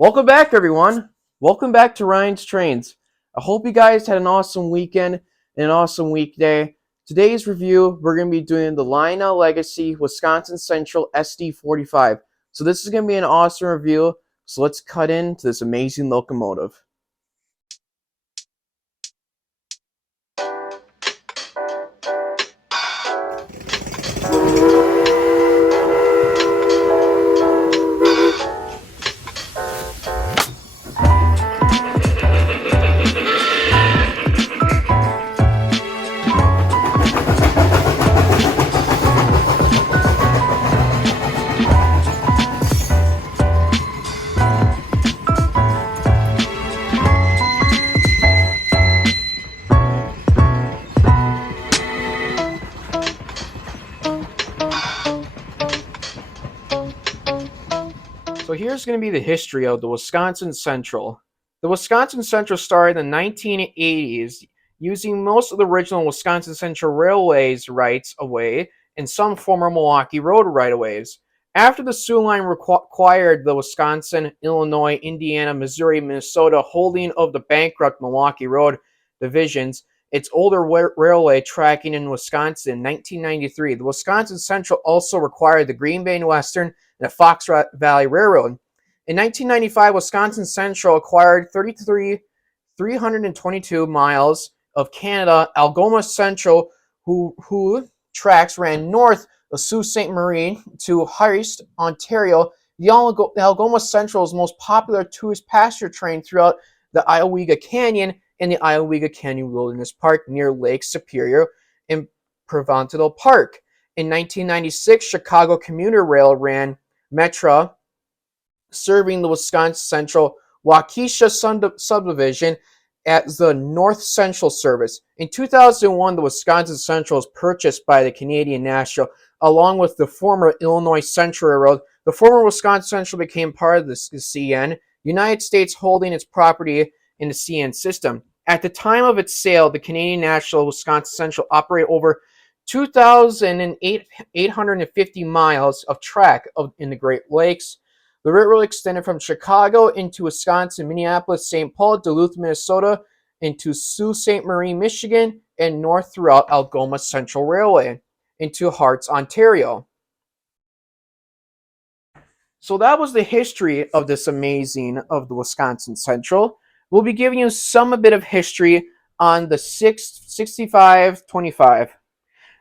Welcome back, everyone. Welcome back to Ryan's Trains. I hope you guys had an awesome weekend and an awesome weekday. Today's review, we're going to be doing the Lionel Legacy Wisconsin Central SD-45. So this is going to be an awesome review. So let's cut into this amazing locomotive. So here's going to be the history of the Wisconsin Central. The Wisconsin Central started in the 1980s using most of the original Wisconsin Central Railway's rights of way and some former Milwaukee Road right-of-ways. After the Soo Line acquired the Wisconsin, Illinois, Indiana, Missouri, Minnesota holding of the bankrupt Milwaukee Road divisions, its older railway tracking in Wisconsin in 1993, the Wisconsin Central also required the Green Bay and Western and the Fox Valley Railroad. In 1995, Wisconsin Central acquired 322 miles of Canada. Algoma Central, who tracks ran north of Sault Ste. Marie to Hearst, Ontario. The Algoma Central's most popular tourist passenger train throughout the Iowaga Canyon and the Iowaga Canyon Wilderness Park near Lake Superior and Provincial Park. In 1996, Chicago Commuter Rail ran Metra, serving the Wisconsin Central Waukesha subdivision as the North Central service. In 2001, the Wisconsin Central was purchased by the Canadian National, along with the former Illinois Central Railroad. The former Wisconsin Central became part of the CN, United States holding its property in the CN system. At the time of its sale, the Canadian National Wisconsin Central operated over 2,850 miles of track in the Great Lakes. The railroad extended from Chicago into Wisconsin, Minneapolis, St. Paul, Duluth, Minnesota, into Sault Ste. Marie, Michigan, and north throughout Algoma Central Railway into Hearts, Ontario. So that was the history of this amazing of the Wisconsin Central. We'll be giving you a bit of history on the 6525.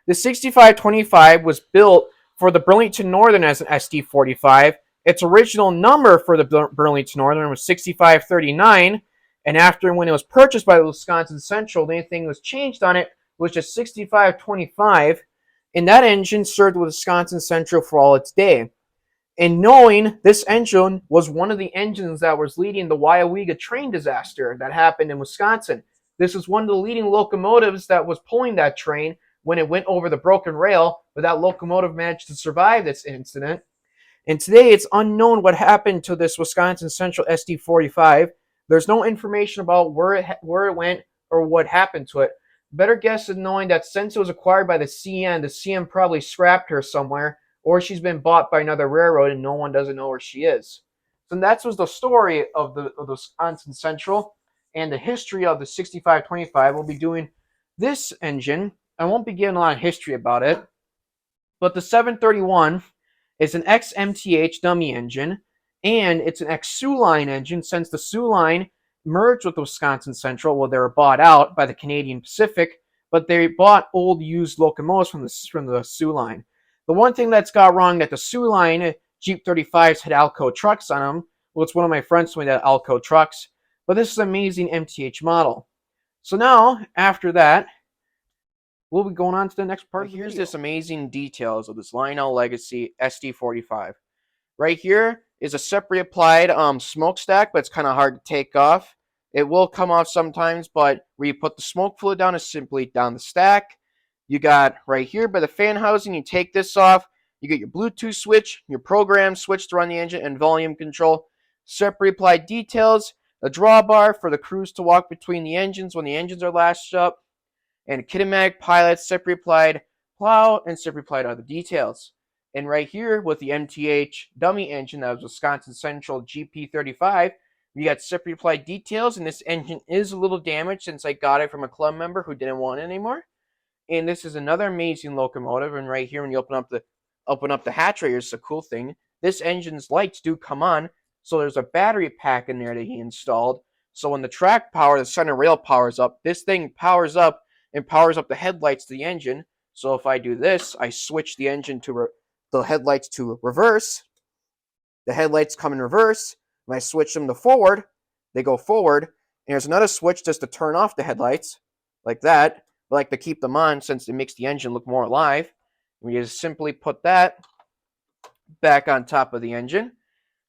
The 6525 was built for the Burlington Northern as an SD-45. Its original number for the Burlington Northern was 6539, and after when it was purchased by the Wisconsin Central, the only thing that was changed on it was just 6525, and that engine served the Wisconsin Central for all its day. And knowing this engine was one of the engines that was leading the Iowaga train disaster that happened in Wisconsin. This was one of the leading locomotives that was pulling that train when it went over the broken rail, but that locomotive managed to survive this incident. And today it's unknown what happened to this Wisconsin Central SD-45. There's no information about where it went or what happened to it. Better guess is knowing that since it was acquired by the CN probably scrapped her somewhere, or she's been bought by another railroad and no one doesn't know where she is. So that was the story of the Wisconsin Central and the history of the 6525. We'll be doing this engine. I won't be giving a lot of history about it, but the 731 is an XMTH dummy engine, and it's an ex-Soo Line engine since the Soo Line merged with the Wisconsin Central. Well, they were bought out by the Canadian Pacific, but they bought old used locomotives from the Soo Line. The one thing that's got wrong that the Soo Line Jeep 35s had Alco trucks on them. Well, it's one of my friends told me that Alco trucks, but this is an amazing MTH model. So now, after that, we'll be going on to the next part. Here's this amazing details of this Lionel Legacy SD-45. Right here is a separately applied smokestack, but it's kind of hard to take off. It will come off sometimes, but where you put the smoke fluid down is simply down the stack. You got right here by the fan housing, you take this off, you get your Bluetooth switch, your program switch to run the engine, and volume control. Separately applied details, a drawbar for the crews to walk between the engines when the engines are latched up, and kinematic pilots, separately applied plow, and separately applied other details. And right here with the MTH dummy engine, that was Wisconsin Central GP35, we got zip reply details, and this engine is a little damaged since I got it from a club member who didn't want it anymore. And this is another amazing locomotive. And right here, when you open up the hatch right here, it's a cool thing. This engine's lights do come on, so there's a battery pack in there that he installed. So when the track power, the center rail powers up, this thing powers up and powers up the headlights to the engine. So if I do this, I switch the engine to the headlights to reverse. The headlights come in reverse. When I switch them to forward, they go forward. And there's another switch just to turn off the headlights, like that. I like to keep them on since it makes the engine look more alive. We just simply put that back on top of the engine.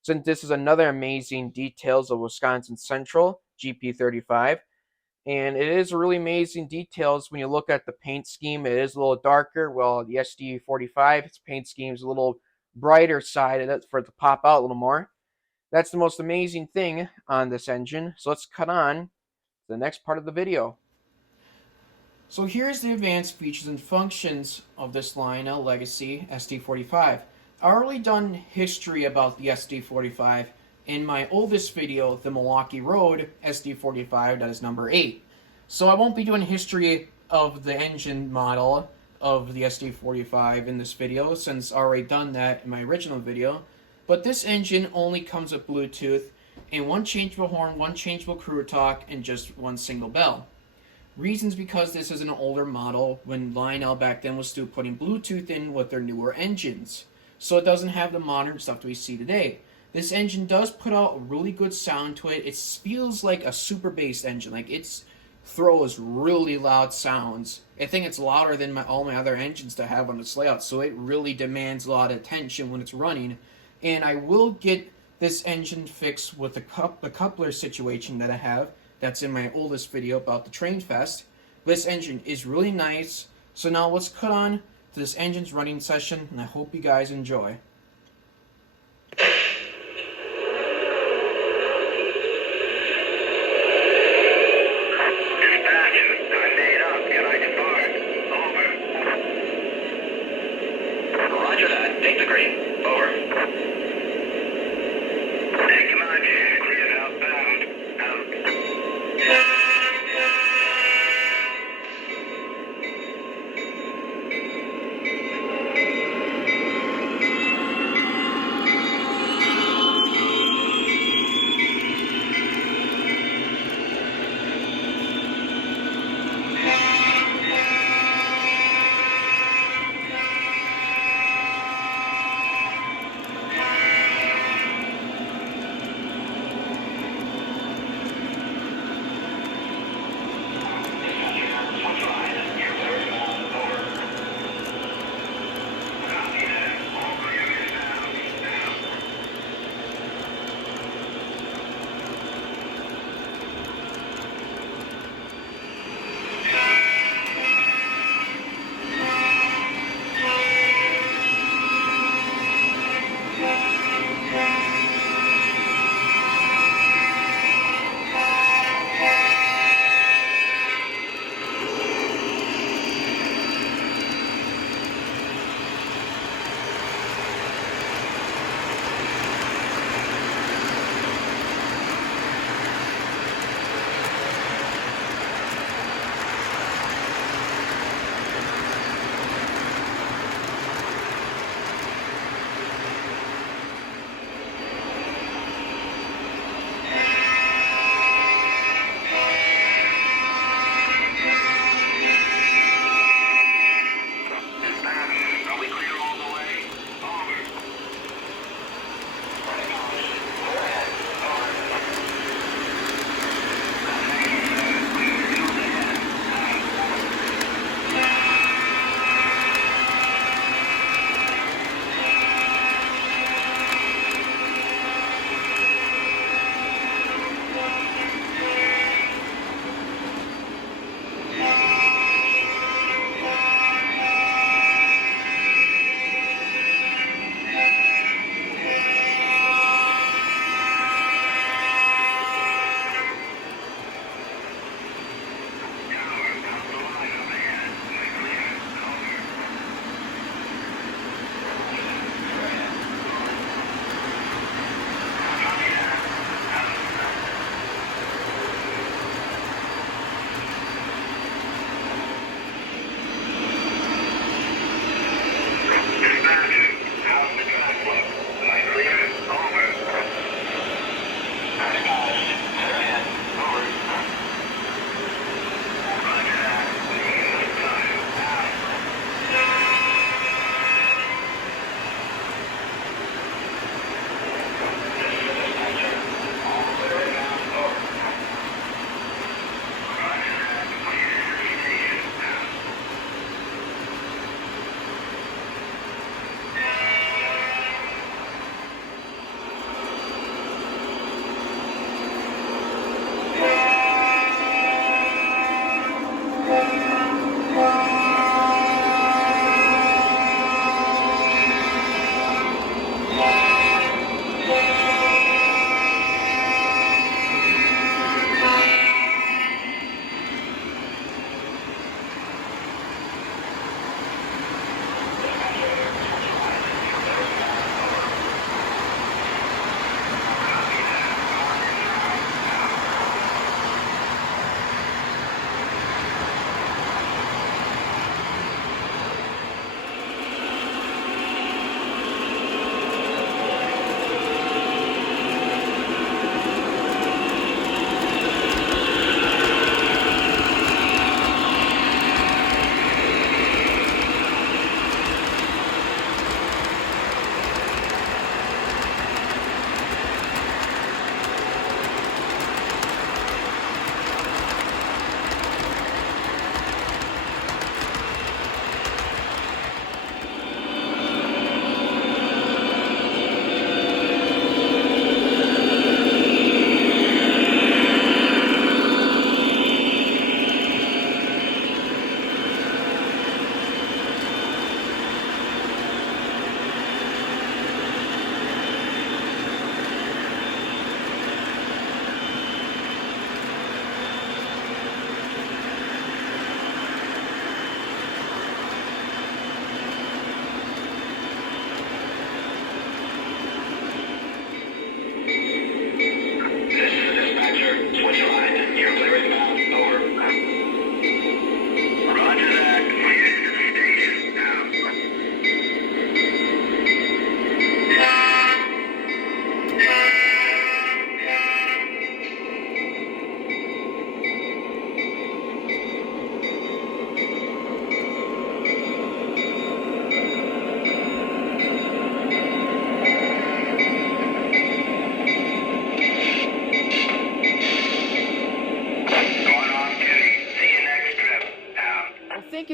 Since this is another amazing details of Wisconsin Central GP35, and it is really amazing details when you look at the paint scheme. It is a little darker. Well, the SD-45, its paint scheme is a little brighter side of it for it to pop out a little more. That's the most amazing thing on this engine. So let's cut on to the next part of the video. So here's the advanced features and functions of this Lionel Legacy SD-45. I've already done history about the SD-45 in my oldest video, the Milwaukee Road SD-45, that is number 8. So I won't be doing history of the engine model of the SD-45 in this video, since I already done that in my original video. But this engine only comes with Bluetooth and one changeable horn, one changeable crew talk, and just one single bell. Reasons because this is an older model when Lionel back then was still putting Bluetooth in with their newer engines. So it doesn't have the modern stuff that we see today. This engine does put out really good sound to it. It feels like a super bass engine. Like it throws really loud sounds. I think it's louder than all my other engines that I have on this layout. So it really demands a lot of attention when it's running. And I will get this engine fixed with the coupler situation that I have. That's in my oldest video about the Train Fest. This engine is really nice. So now let's cut on to this engine's running session, and I hope you guys enjoy. Roger that. Take the green. Over. Hey, come on. Clear outbound.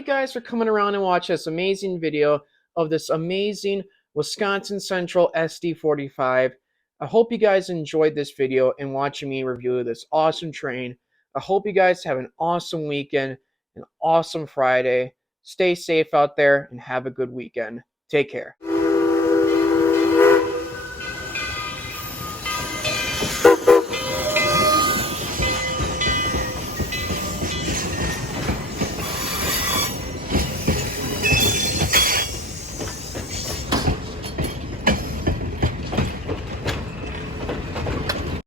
guys for coming around and watching this amazing video of this amazing Wisconsin Central SD-45. I hope you guys enjoyed this video and watching me review this awesome train. I hope you guys have an awesome weekend, an awesome Friday. Stay safe out there and have a good weekend. Take care.